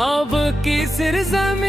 अब की सिरज़मीं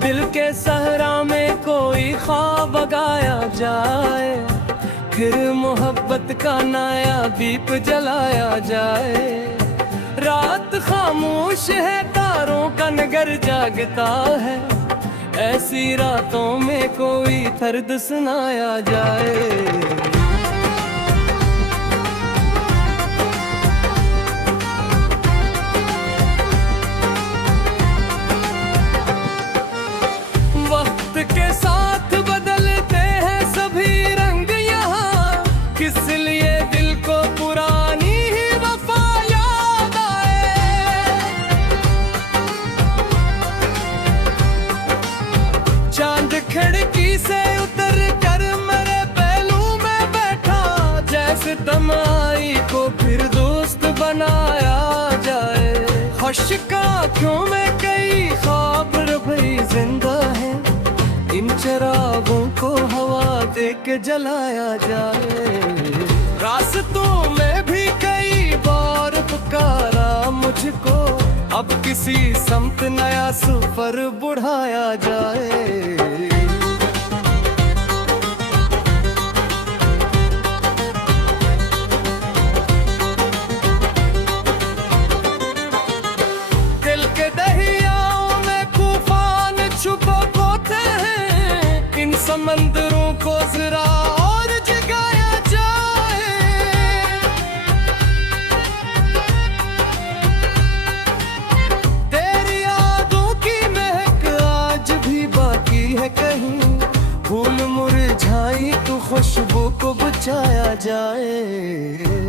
दिल के सहरा में कोई ख्वाब गाया जाए, फिर मोहब्बत का नया दीप जलाया जाए। रात खामोश है, तारों का नगर जागता है, ऐसी रातों में कोई दर्द सुनाया जाए। वक्त के साथ बदलते हैं सभी रंग यहाँ, किस लिए दिल को पुरानी ही वफा याद आए। चांद खिड़की से उतर कर मेरे पहलू में बैठा, जैसे तमाई को फिर दोस्त बनाया जाए। खुश्क आँखों में कई ख्वाब भरी जिंदा है, इन चिरागों को हवा दे के जलाया जाए। रास्तों में भी कई बार पुकारा मुझको, अब किसी समत नया सफर बढ़ाया जाए। दिल के दरियाओं में तूफान छुपा होते हैं, इन समंदरों को जरा और जगाया जाए। तेरी यादों की महक आज भी बाकी है कहीं, फूल मुरझाई तो खुशबू को बचाया जाए।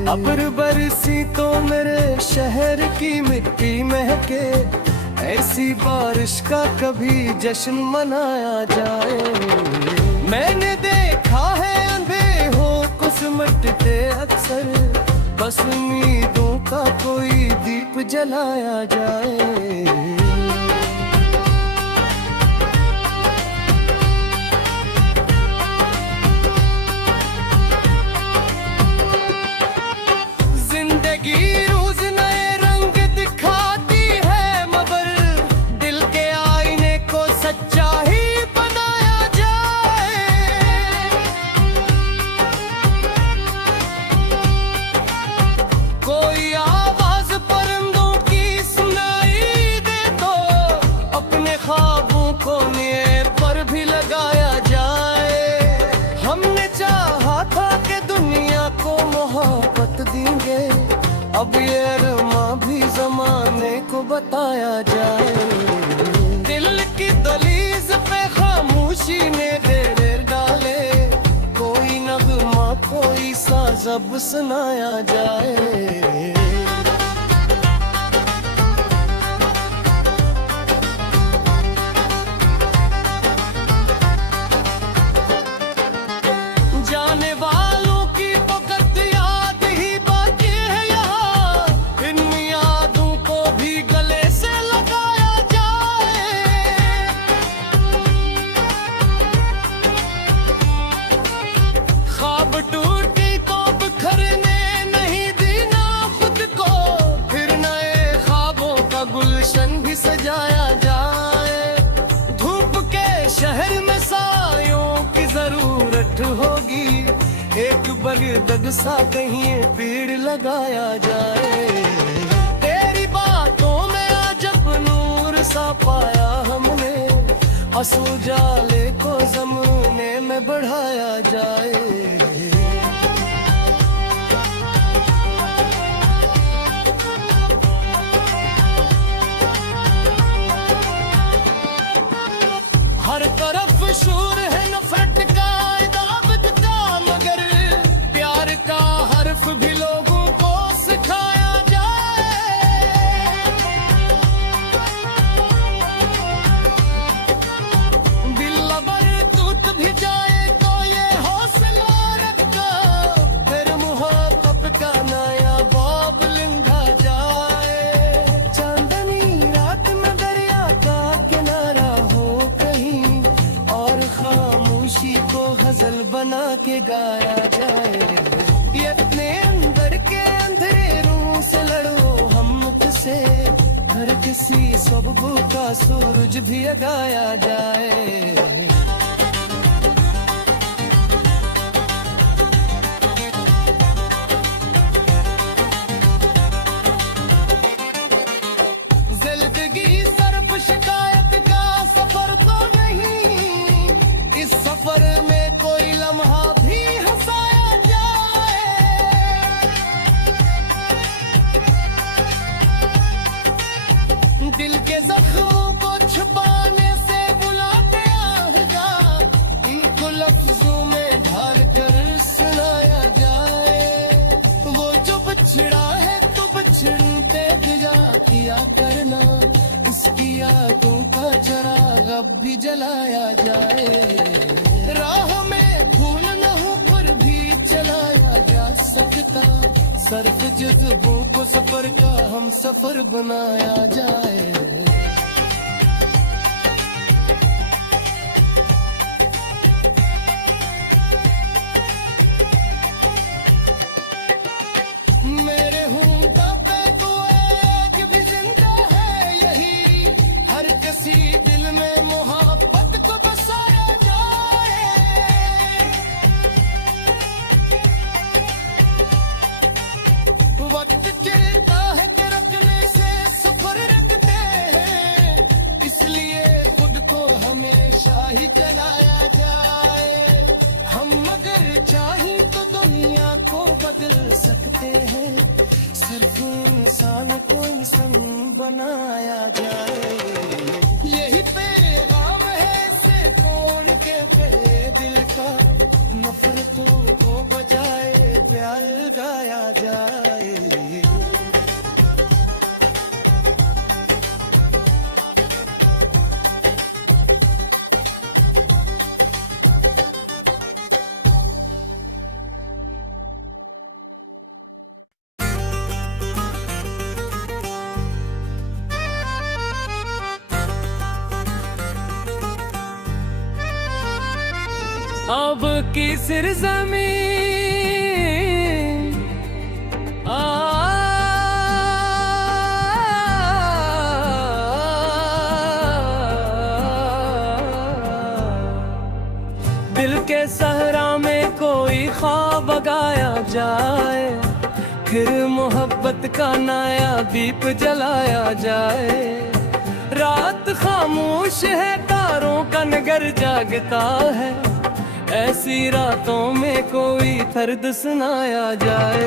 अब्र बरसी तो मेरे शहर की मिट्टी महके, ऐसी बारिश का कभी जश्न मनाया जाए। मैंने देखा है अंधेरों को सिमटते अक्सर, बस उम्मीदों का कोई दीप जलाया जाए। जिंदगी रोज नए रंग दिखाती है, मगर दिल के आईने को सच्चा ही बनाया जाए। कोई आवाज परिंदों की सुनाई दे तो, अपने ख्वाबों को निये पर भी लगाया जाए। हमने चाहा था कि दुनिया को मोहब्बत देंगे, अब ये अरमां भी जमाने को बताया जाए। दिल की दहलीज पे खामोशी ने डेरे डाले, कोई नगमा कोई साज अब सुनाया जाए। जाने वालों की फकत याद ही बाकी है यहाँ, इन यादों को भी गले से लगाया जाए। ख्वाब टूटी तो बिखरने नहीं देना खुद को, फिर नए ख्वाबों का गुलशन भी सजाया जाए। धूप के शहर में सायों की जरूरत होगी, एक बगदग सा कहीं पेड़ लगाया जाए। तेरी बातों में अजब नूर सा पाया हमने, आंसू जाले को ज़माने में बढ़ाया जाए। हर तरफ शोर है नफरत का, दावत का, मगर प्यार का हर्फ भी लोगों को सिखाया जाए। दिल अगर टूट भी जाए तो ये हौसला रख जलाया जाए। ये अपने अंदर के अंधेरों से लड़ो हम मुझसे, हर किसी सबबू का सूरज भी जगाया जाए। जिंदगी सिर्फ शिकायत का सफर तो नहीं, इस सफर में कोई लम्हा भी हंसाया जाए। दिल के जख्मों को छुपाने से बुलाते आएगा, इनको लफ्जों में ढाल कर सुनाया जाए। वो जो बिछड़ा है तो बिछड़ते दिया किया करना, इसकी यादों का चिराग अब भी जलाया जाए। राह में फूल न हो पर भी चलाया जा सकता, सर्फ जज्बों को सफर का हम सफर बनाया जाए। मेरे होंठों पे तो एक भी जिंदा है यही, हर किसी दिल में मोहब्बत को बसाया जाए। वक्त चलता है कि रखने से सफर रखते हैं, इसलिए खुद को हमेशा ही चलाया जाए। हम अगर चाहें तो दुनिया को बदल सकते हैं, सिर्फ इंसान को इंसान बनाया जाए। यही पैगाम है से कौन के पे दिल का, नफरतों को बजाए प्यार गाया जाए। अब की सिरज़मीं दिल के सहरा में कोई ख्वाब गाया जाए, फिर मोहब्बत का नया दीप जलाया जाए। रात खामोश है तारों का नगर जागता है, ऐसी रातों में कोई दर्द सुनाया जाए।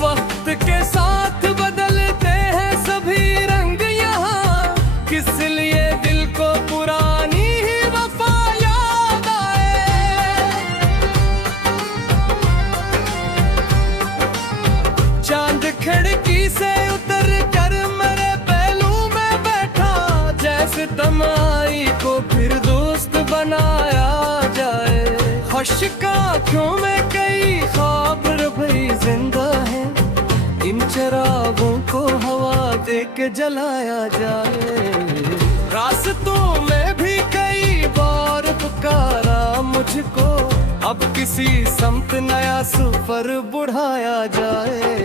वक्त के साथ बदलते हैं सभी रंग यहाँ, किस लिए दिल को पुरानी ही वफा याद आए। चांद खिड़की से उतर कर मेरे पहलू में बैठा, जैसे तमाई को फिर दोस्त बनाया जाए। खुश्क आँखों में कई ख्वाब भई जिंदा है, इन चिरागों को हवा दे के जलाया जाए। रास्तों में भी कई बार पुकारा मुझको, अब किसी समत नया सफर बढ़ाया जाए।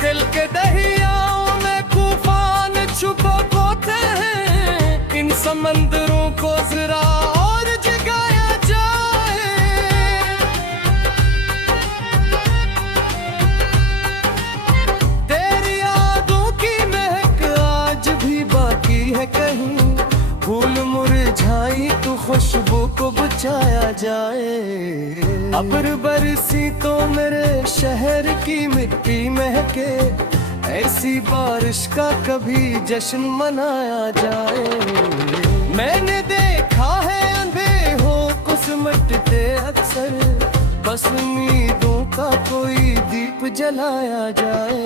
दिल के दरियाओं में तूफान छुपा होते हैं, इन समंदरों को जरा और जगाया जाए। तेरी यादों की महक आज भी बाकी है कहीं, फूल मुरझाई तो खुशबू को बचाया जाए। अब्र बरसी तो मेरे शहर की मिट्टी महके, ऐसी बारिश का कभी जश्न मनाया जाए। मैंने देखा है अंधेरों को सिमटते अक्सर, बस उम्मीदों का कोई दीप जलाया जाए।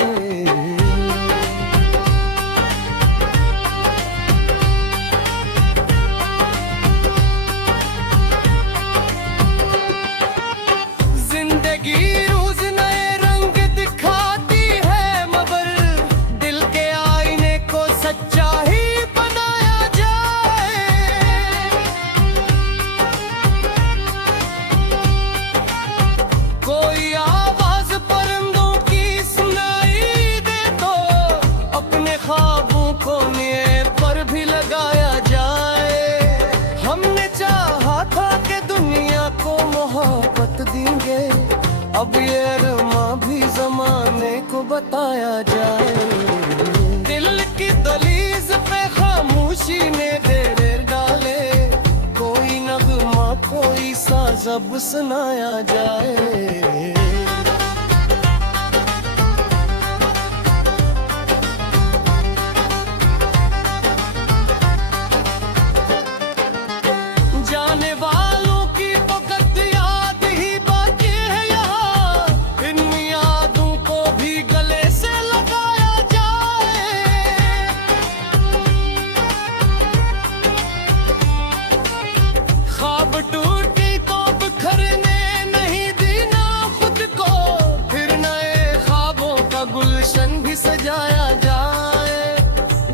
अब ये अरमा भी जमाने को बताया जाए। दिल की दहलीज पे खामोशी ने डेरे डाले, कोई नगमा कोई साज अब सुनाया जाए। जाने वालों की वक्त याद ही बाकी है यहाँ, इन यादों को भी गले से लगाया जाए। ख्वाब टूटी तो बिखरने नहीं देना खुद को, फिर नए ख्वाबों का गुलशन भी सजाया जाए।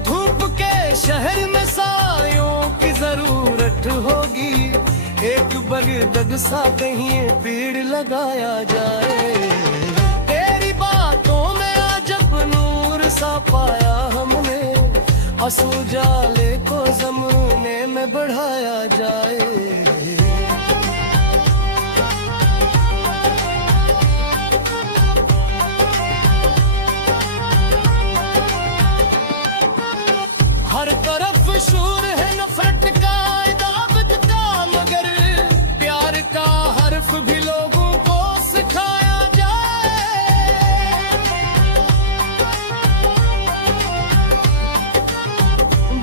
धूप के शहर में सायों की जरूरत होगी, एक बगदग सा कहीं पेड़ लगाया जाए। तेरी बातों में अजब नूर सा पाया हमने, आंसू जाले को ज़माने में बढ़ाया जाए। हर तरफ शोर है नफरत का, दावत का, मगर प्यार का हर्फ भी लोगों को सिखाया जाए।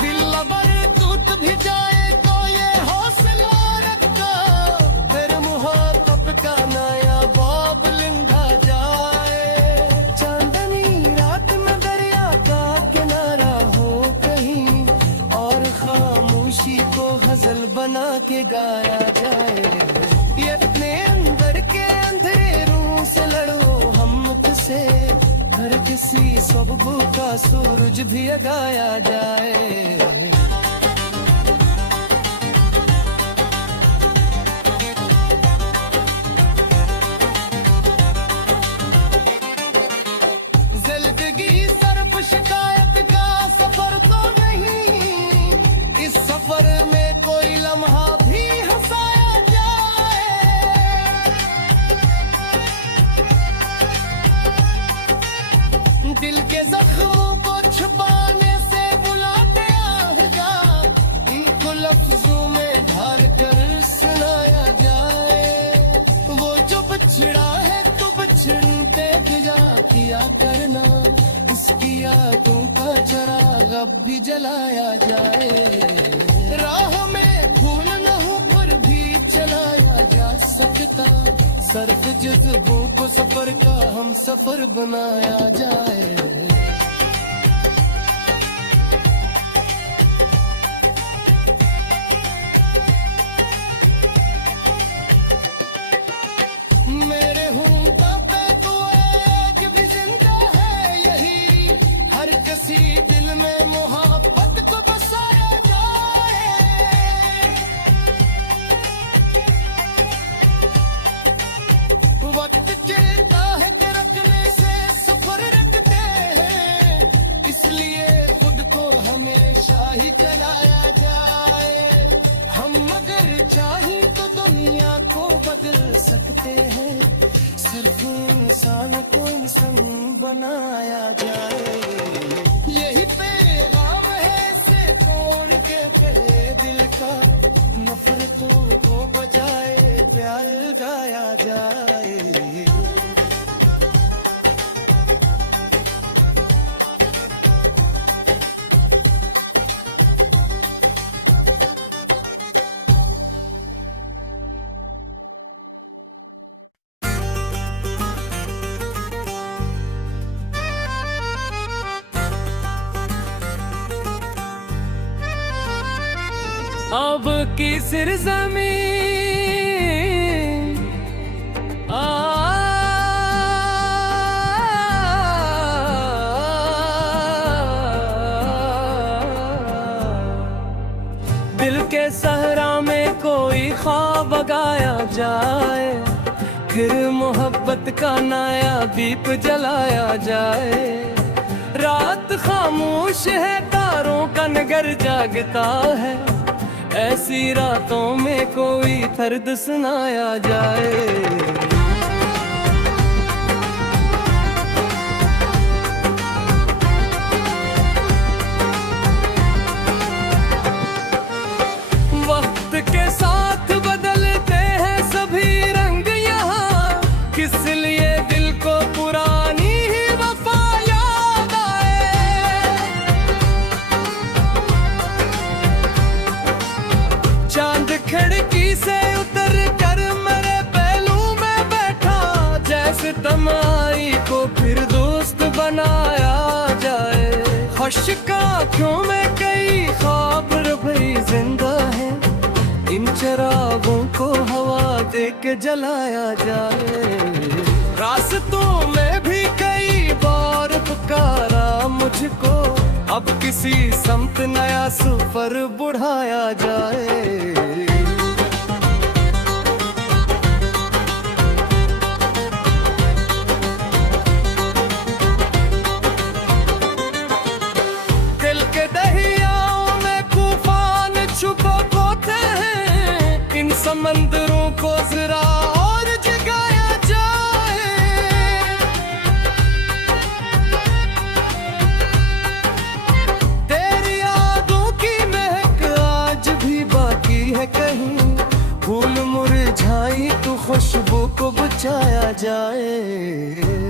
दिल लबर टूट भी जाए तो ये हौसला रखा, फिर मुहब्बत का नया बाब लिंधा जाए। चांदनी रात में दरिया का किनारा हो कहीं, और खामोशी को गजल बना के गाया जाए। ये अपने अंदर के अंधेरों से लड़ो हम से, हर किसी सबको का सूरज भी जगाया जाए। जिंदगी सिर्फ शिकायत का सफर तो नहीं, इस सफर में कोई लम्हा भी हंसाया जाए। दिल के जख्मों को छुपाने से बुलाते आएगा, इनको लफ्जों में ढाल कर सुनाया जाए। वो जो बिछड़ा है तो बिछड़ते जा किया करना, इसकी यादों का चराग अब भी जलाया जाए। राह में फूल न हो पर भी चलाया जा सकता, सर्फ जज्बों को सफर का हम सफर बनाया जाए। मेरे होंठों पे तो एक भी जिंदा है यही, हर किसी दिल में मोहब्बत को बसाया जाए। वक्त चलता है कि रखने से सफर रखते हैं, इसलिए खुद को हमेशा ही चलाया जाए। हम अगर चाहें तो दुनिया को बदल सकते हैं, सिर्फ इंसान को इंसान बनाया जाए। यही पैगाम है इसे तोड़ के पहले दिल का, नफरतों को बजाए प्यार गाया जाए। अब की सिरज़मीं दिल के सहरा में कोई ख्वाब गाया जाए, फिर मोहब्बत का नया दीप जलाया जाए। रात खामोश है, तारों का नगर जागता है, ऐसी रातों में कोई दर्द सुनाया जाए। खिड़की से उतर कर मेरे पहलू में बैठा, जैसे तमाई को फिर दोस्त बनाया जाए। खुश्क आँखों में कई ख्वाब रबी जिंदा है, इन चिरागों को हवा दे के जलाया जाए। रास्तों में भी कई बार पुकारा मुझको, अब किसी समत नया सफर बढ़ाया जाए। दिल के दरियाओं में तूफान छुपा होते हैं, इन समंदरों को जरा और जगाया जाए। तेरी यादों की महक आज भी बाकी है कहीं, फूल मुरझाई तो खुशबू को बचाया जाए।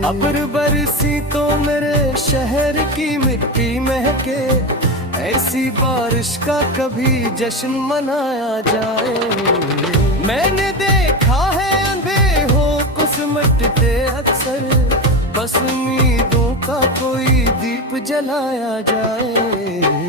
अब्र बरसी तो मेरे शहर की मिट्टी महके, ऐसी बारिश का कभी जश्न मनाया जाए। मैंने देखा है अंधेरों को सिमटते अक्सर, बस उम्मीदों का कोई दीप जलाया जाए।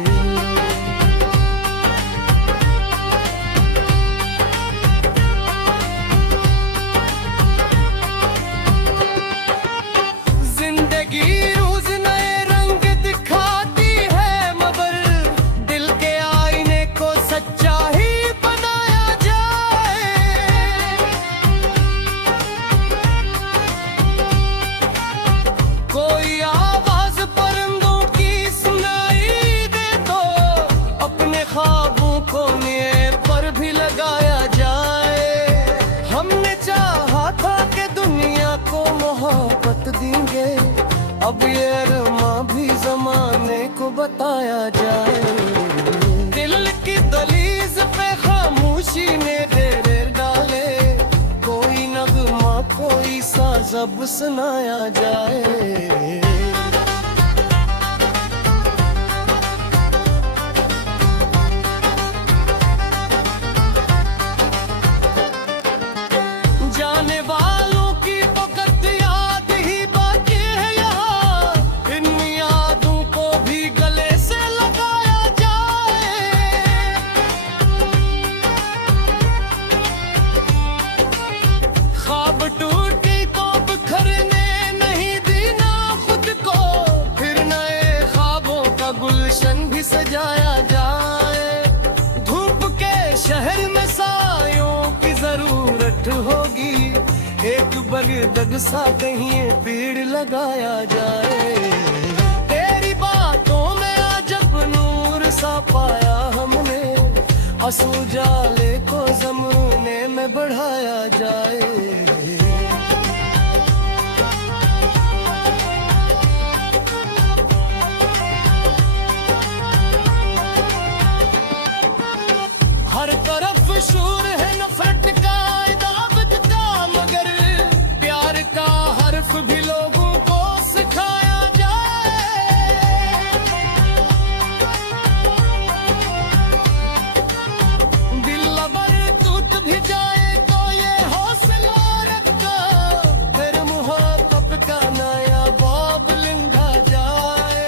देंगे अब ये अरमा भी जमाने को बताया जाए। दिल की दलीज पे खामोशी ने डेरे डाले, कोई नगमा कोई साज अब सुनाया जाए। जाने वालों की फकत याद ही बाकी है यहाँ, इन यादों को भी गले से लगाया जाए। ख्वाब टूट गई तो बिखरने नहीं देना खुद को, फिर नए ख्वाबों का गुलशन भी सजाया जाए। धूप के शहर में सायों की जरूरत होगी, एक बगदग सा कहीं पेड़ लगाया जाए। तेरी बातों में अजब नूर सा पाया हमने, आंसू जाले को ज़माने में बढ़ाया जाए। हर तरफ शोर है नफरत का, दावत का, मगर प्यार का हर्फ भी लोगों को सिखाया जाए। दिल लबर टूट भी जाए तो ये हौसला रखो, फिर मुहब्बत का नया बाब लिंघा जाए।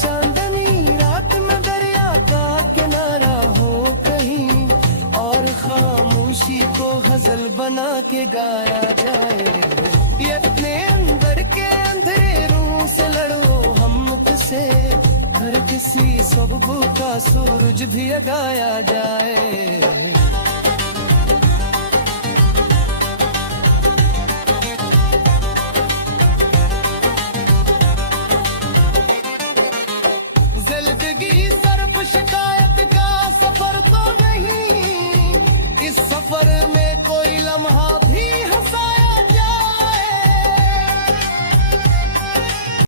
चांदनी रात में दरिया का किनारा हो कहीं, और खामोशी को गजल बना के गाया जाए। ये अपने अंदर के अंधेरों से लड़ो हम से, हर किसी सबको का सूरज भी जगाया जाए।